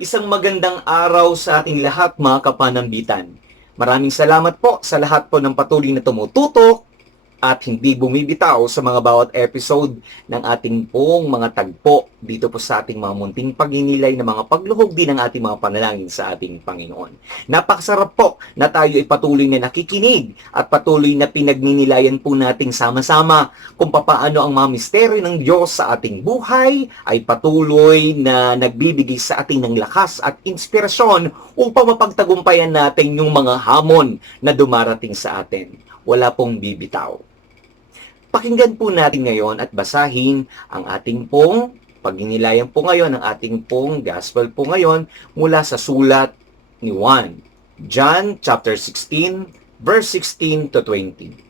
Isang magandang araw sa ating lahat mga kapanambitan. Maraming salamat po sa lahat po ng patuloy na tumututok at hindi bumibitaw sa mga bawat episode ng ating pong mga tagpo dito po sa ating mga munting pagninilay na mga pagluhog din ng ating mga panalangin sa ating Panginoon. Napakasarap po na tayo ay patuloy na nakikinig at patuloy na pinagninilayan po nating sama-sama kung papaano ang mga misteryo ng Diyos sa ating buhay ay patuloy na nagbibigay sa ating ng lakas at inspirasyon upang mapagtagumpayan natin yung mga hamon na dumarating sa atin. Wala pong bibitaw. Pakinggan po natin ngayon at basahin ang ating pong pagninilayan po ngayon, ang ating pong gospel po ngayon mula sa sulat ni Juan. John chapter 16, verse 16 to 20.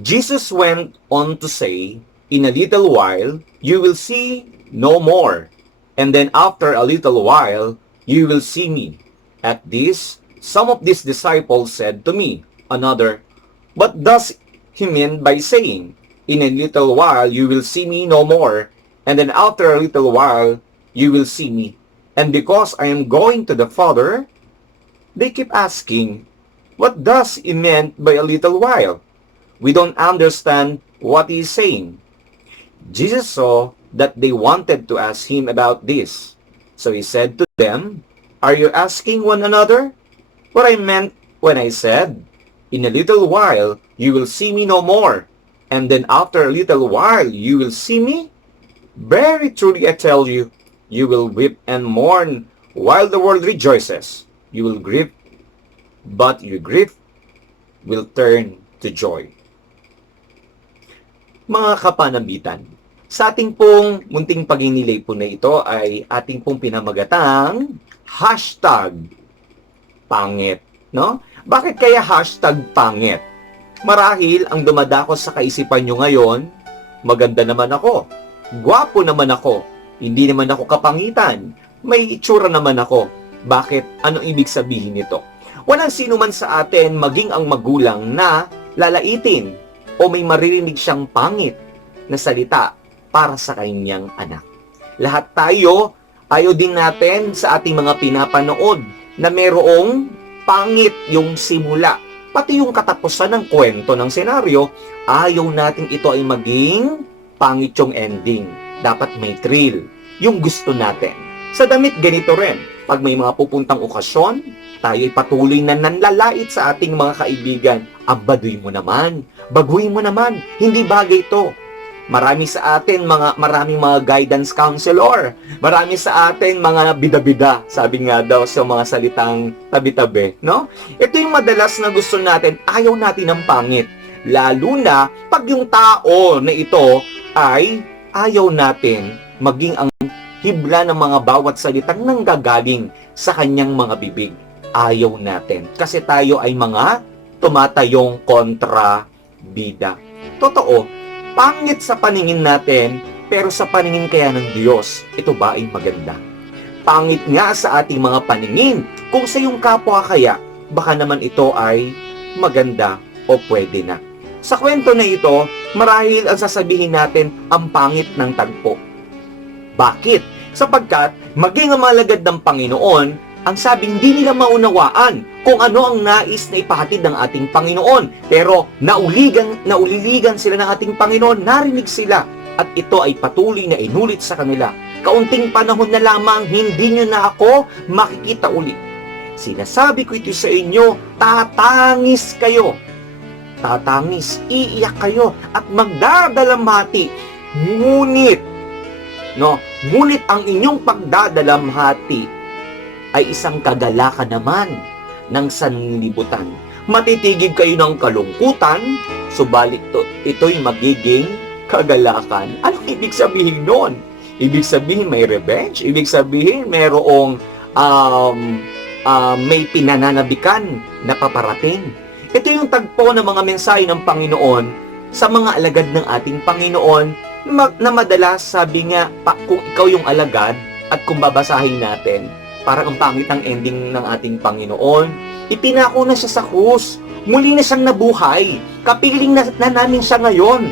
Jesus went on to say, "In a little while, you will see no more, and then after a little while, you will see me." At this, some of these disciples said to me, another, "What does he mean by saying, 'In a little while you will see me no more, and then after a little while you will see me'? And because I am going to the Father," they keep asking, "What does he mean by a little while? We don't understand what he is saying." Jesus saw that they wanted to ask him about this. So he said to them, "Are you asking one another what I meant when I said, 'In a little while you will see me no more, and then after a little while you will see me'? Very truly I tell you, you will weep and mourn while the world rejoices. You will grieve, but your grief will turn to joy." Mga kapanambitan, sa ating pong munting pagninilay po na ito ay ating pong pinamagatang #pangit, no? Bakit kaya #pangit? Marahil ang dumadako sa kaisipan nyo ngayon, maganda naman ako, gwapo naman ako, hindi naman ako kapangitan, may itsura naman ako. Bakit? Ano ibig sabihin nito? Walang sino man sa atin, maging ang magulang, na lalaitin o may maririnig siyang pangit na salita para sa kanyang anak. Lahat tayo, ayaw din natin sa ating mga pinapanood na merong pangit yung simula. Pati yung katapusan ng kwento ng senaryo, ayaw natin ito ay maging pangit yung ending. Dapat may thrill, yung gusto natin. Sa damit, ganito rin. Pag may mga pupuntang okasyon, tayo ay patuloy na nanlalait sa ating mga kaibigan. Baduy mo naman, baguhin mo naman, hindi bagay ito. Marami sa atin maraming mga guidance counselor. Marami sa atin mga bida-bida, sabi nga daw sa mga salitang tabi-tabi, no? Ito yung madalas na gusto natin, ayaw natin ng pangit. Lalo na pag yung tao na ito ay ayaw natin maging ang hibla ng mga bawat salitang nanggagaling sa kanyang mga bibig. Ayaw natin kasi tayo ay mga tumatayong kontra-bida. Totoo, pangit sa paningin natin, pero sa paningin kaya ng Diyos, ito ba ay maganda? Pangit nga sa ating mga paningin, kung sa iyong kapwa kaya, baka naman ito ay maganda o pwede na. Sa kwento na ito, marahil ang sasabihin natin ang pangit ng tagpo. Bakit? Sapagkat maging ang malagad ng Panginoon, ang sabi, hindi nila maunawaan kung ano ang nais na ipahatid ng ating Panginoon. Pero nauliligan sila ng ating Panginoon, narinig sila. At ito ay patuloy na inulit sa kanila. Kaunting panahon na lamang, hindi nyo na ako makikita ulit. Sinasabi ko ito sa inyo, tatangis kayo. Tatangis, iiyak kayo, at magdadalamhati. Ngunit ang inyong pagdadalamhati ay isang kagalakan naman ng sanlibutan. Matitigib kayo ng kalungkutan, subalit ito'y magiging kagalakan. Anong ibig sabihin nun? Ibig sabihin may revenge? Ibig sabihin mayroong may pinananabikan na paparating? Ito yung tagpo ng mga mensahe ng Panginoon sa mga alagad ng ating Panginoon na madalas sabi nga, kung ikaw yung alagad at kung babasahin natin, parang ang pangit ang ending ng ating Panginoon. Ipinako na siya sa krus. Muli na siyang nabuhay. Kapiling na namin siya ngayon.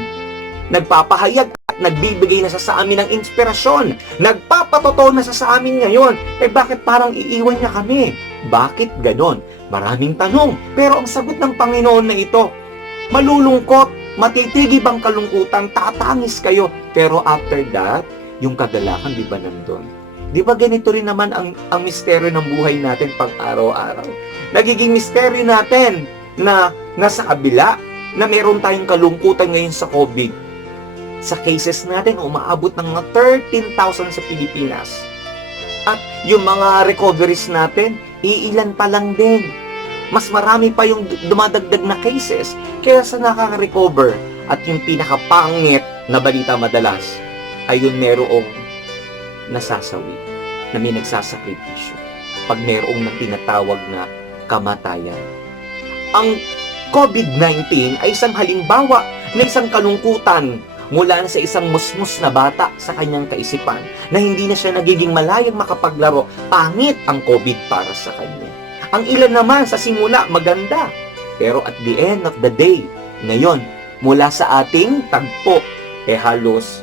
Nagpapahayag at nagbibigay na siya sa amin ng inspirasyon. Napapatotoo na sa amin ngayon. Bakit parang iiwan niya kami? Bakit ganon? Maraming tanong. Pero ang sagot ng Panginoon na ito, malulungkot, matitigib ang kalungkutan, tatangis kayo. Pero after that, yung kagalakan, di ba nandun? Di ba ganito rin naman ang misteryo ng buhay natin pang araw-araw? Nagiging misteryo natin na nasa kabila, na meron tayong kalungkutan ngayon sa COVID. Sa cases natin, umaabot ng mga 13,000 sa Pilipinas. At yung mga recoveries natin, iilan pa lang din. Mas marami pa yung dumadagdag na cases kaya sa nakaka-recover. At yung pinakapangit na balita madalas ay yung merong nasasawi, na may nagsasakripisyo pag merong na tinatawag na kamatayan. Ang COVID-19 ay isang halimbawa na isang kalungkutan mula sa isang musmus na bata sa kanyang kaisipan na hindi na siya nagiging malayang makapaglaro. Pangit ang COVID para sa kanya. Ang ilan naman sa simula maganda, pero at the end of the day, ngayon, mula sa ating tagpo, halos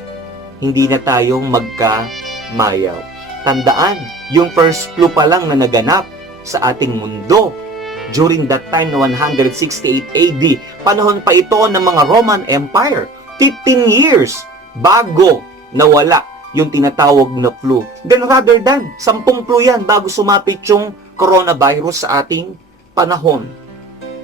hindi na tayong magkamayaw. Tandaan, yung first flu pa lang na naganap sa ating mundo during that time na 168 AD, panahon pa ito ng mga Roman Empire. 15 years bago nawala yung tinatawag na flu. Then rather than 10 flu yan bago sumapit yung coronavirus sa ating panahon.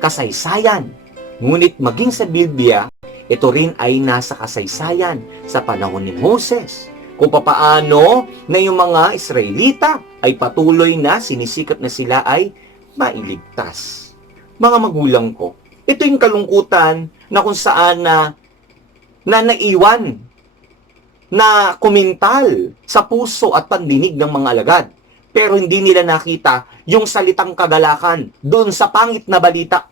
Kasaysayan. Ngunit maging sa Biblia, ito rin ay nasa kasaysayan sa panahon ni Moses. Kung papaano na yung mga Israelita ay patuloy na sinisikap na sila ay mailigtas. Mga magulang ko, ito yung kalungkutan na kung saan na naiwan, na kumintal sa puso at pandinig ng mga alagad. Pero hindi nila nakita yung salitang kagalakan doon sa pangit na balita.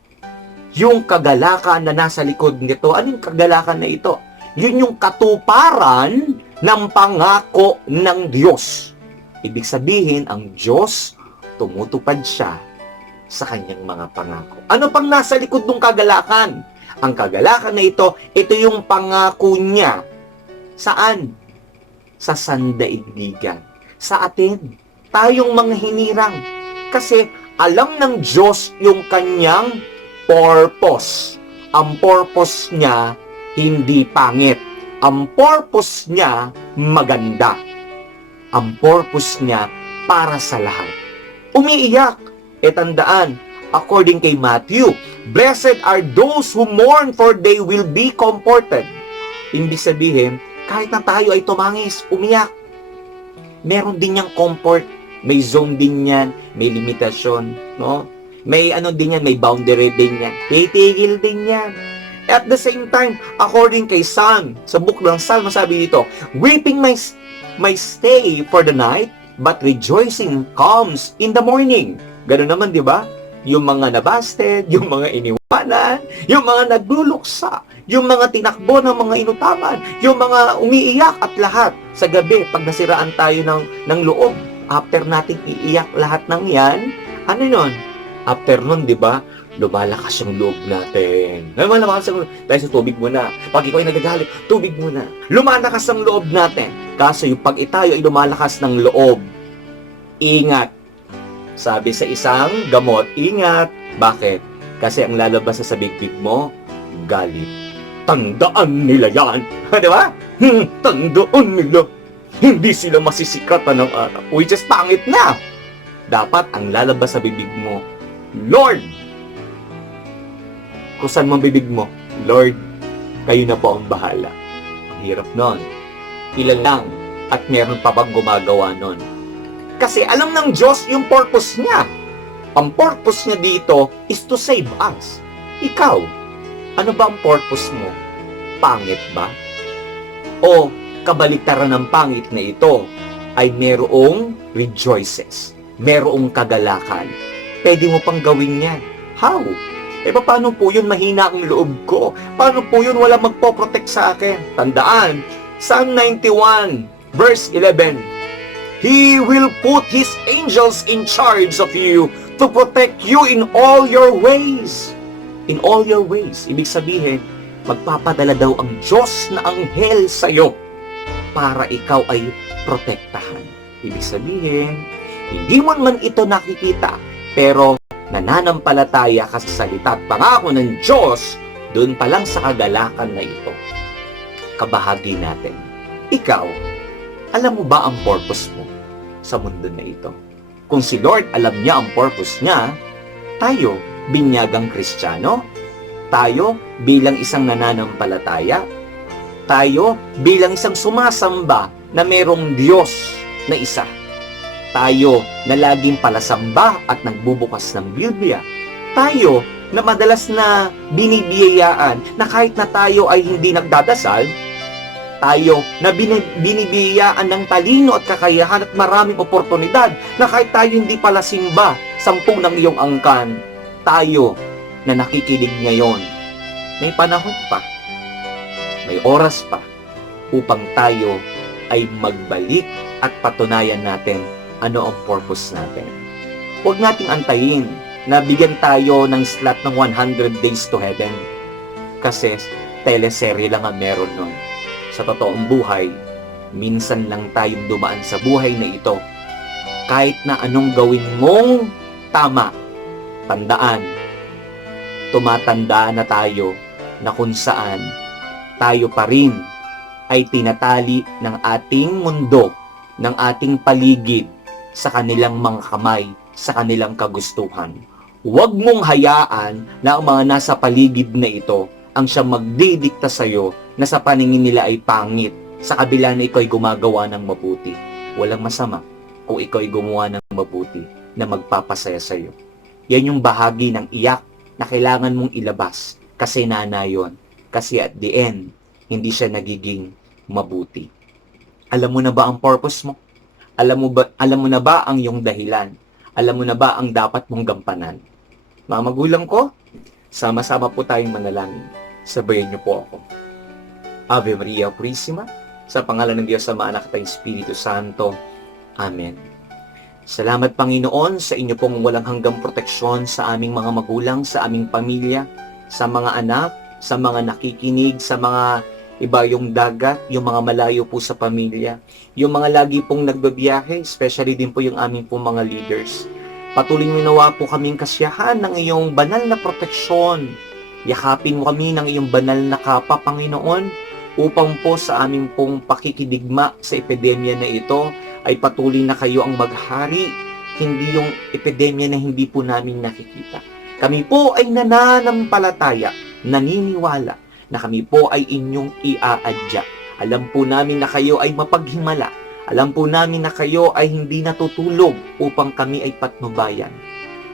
Yung kagalakan na nasa likod nito, anong kagalakan na ito? Yun yung katuparan ng pangako ng Diyos. Ibig sabihin, ang Diyos, tumutupad siya sa kanyang mga pangako. Ano pang nasa likod ng kagalakan? Ang kagalakan na ito yung pangako niya. Saan? Sa sandaigdigan. Sa atin. Tayong mga hinirang. Kasi alam ng Diyos yung kanyang purpose. Ang purpose niya, hindi pangit. Ang purpose niya, maganda. Ang purpose niya, para sa lahat. Umiiyak. Tandaan, according kay Matthew, blessed are those who mourn, for they will be comforted. Ibig sabihin, kahit na tayo ay tumangis, umiyak, meron din niyang comfort. May zone din yan, may limitasyon, no? May din yan, may boundary din yan. Titigil din yan. At the same time, according kay Psalm, sa book ng Psalm, sabi dito, weeping may stay for the night, but rejoicing comes in the morning. Ganun naman, di ba? Yung mga nabasted, yung mga iniwanan, yung mga nagluluksa, yung mga tinakbo ng mga inutangan, yung mga umiiyak at lahat. Sa gabi, pag nasiraan tayo ng loob, after natin iiyak lahat ng yan, ano yun? After nun, di ba? Lumalakas yung loob natin. Lumalakas ang loob. Dahil sa tubig muna. Pag ikaw ay nagagalit, tubig muna. Lumalakas ang loob natin. Kaso yung pag tayo ay lumalakas ng loob, ingat. Sabi sa isang gamot, ingat. Bakit? Kasi ang lalabas sa bibig mo, galit. Tandaan nila yan. Di ba? Tandaan nila. Hindi sila masisikatan ng araw. Which is pangit na. Dapat ang lalabas sa bibig mo, Lord. Kung saan mo bibig mo, Lord, kayo na po ang bahala. Ang hirap nun. Ilan lang at meron pa bang gumagawa nun? Kasi alam ng Diyos yung purpose niya. Ang purpose niya dito is to save us. Ikaw, ano ba ang purpose mo? Pangit ba? O kabaliktaran ng pangit na ito ay merong rejoices, merong kagalakan. Pwede mo pang gawin yan. How? Paano po yun mahina ang loob ko? Paano po yun wala magpoprotect sa akin? Tandaan, Psalm 91, verse 11, He will put His angels in charge of you to protect you in all your ways. In all your ways. Ibig sabihin, magpapadala daw ang Diyos na anghel sa iyo para ikaw ay protektahan. Ibig sabihin, hindi mo man ito nakikita, pero nananampalataya ka sa salita at pangako ng Diyos, doon pa lang sa kagalakan na ito. Kabahagi natin. Ikaw, alam mo ba ang purpose mo sa mundo na ito? Kung si Lord alam niya ang purpose niya, tayo, binyagang Kristiyano, tayo bilang isang nananampalataya, tayo bilang isang sumasamba na merong Diyos na isa, tayo na laging palasamba at nagbubukas ng Biblia, tayo na madalas na binibiyayaan na kahit na tayo ay hindi nagdadasal, tayo na binibiyayaan ng talino at kakayahan at maraming oportunidad na kahit tayo hindi pala simba 10 ng iyong angkan, tayo na nakikinig ngayon, may panahon pa, may oras pa upang tayo ay magbalik at patunayan natin ano ang purpose natin. Huwag nating antayin na bigyan tayo ng slot ng 100 days to heaven kasi teleserye lang ang meron nun. Sa totoong buhay, minsan lang tayong dumaan sa buhay na ito. Kahit na anong gawin mong tama, tandaan, tumatanda na tayo na kung saan tayo pa rin ay tinatali ng ating mundo, ng ating paligid sa kanilang mga kamay, sa kanilang kagustuhan. Huwag mong hayaan na ang mga nasa paligid na ito ang siyang magdidikta sa iyo na sa paningin nila ay pangit sa kabila na ikaw ay gumagawa ng mabuti. Walang masama kung ikaw ay gumawa ng mabuti na magpapasaya sa iyo. Yan yung bahagi ng iyak na kailangan mong ilabas kasi yon. Kasi at the end, hindi siya nagiging mabuti. Alam mo na ba ang purpose mo? Alam mo na ba ang iyong dahilan? Alam mo na ba ang dapat mong gampanan? Mga magulang ko, sama-sama po tayong manalangin. Sabayan niyo po ako. Ave Maria Purísima, sa pangalan ng Diyos Ama, Anak at Espiritu Santo. Amen. Salamat Panginoon sa inyo pong walang hanggang proteksyon sa aming mga magulang, sa aming pamilya, sa mga anak, sa mga nakikinig, sa mga iba yung dagat, yung mga malayo po sa pamilya, yung mga lagi pong nagbabiyahe, especially din po yung aming pong mga leaders. Patuloy mo nawa po kaming kasiyahan ng iyong banal na proteksyon. Yakapin mo kami ng iyong banal na kapa, Panginoon, upang po sa aming pong pakikidigma sa epidemya na ito ay patuloy na kayo ang maghari, hindi yung epidemya na hindi po namin nakikita. Kami po ay nananampalataya, naniniwala na kami po ay inyong iaadya. Alam po namin na kayo ay mapaghimala. Alam po namin na kayo ay hindi natutulog upang kami ay patnubayan.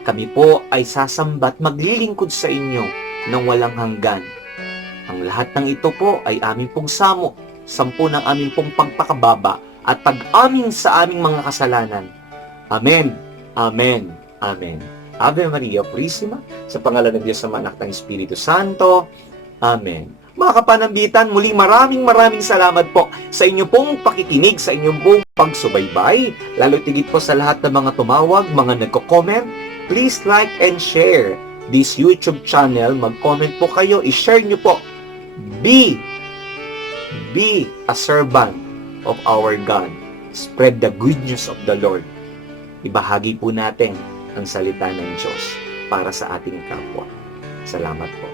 Kami po ay sasambat maglilingkod sa inyo ng walang hanggan. Ang lahat ng ito po ay aming pong sampo ng aming pong pagpakababa at pag-amin sa aming mga kasalanan. Amen. Amen. Amen. Ave Maria Purísima, sa pangalan ng Diyos Ama, Anak at Espiritu Santo. Amen. Mga kapanambitan, muli maraming salamat po sa inyo pong pakikinig, sa inyong pong pagsubaybay, lalo tigit po sa lahat ng mga tumawag, mga nagko-comment. Please like and share this YouTube channel. Mag-comment po kayo, i-share nyo po. Be a servant of our God. Spread the good news of the Lord. Ibahagi po natin ang salita ng Diyos para sa ating kapwa. Salamat po.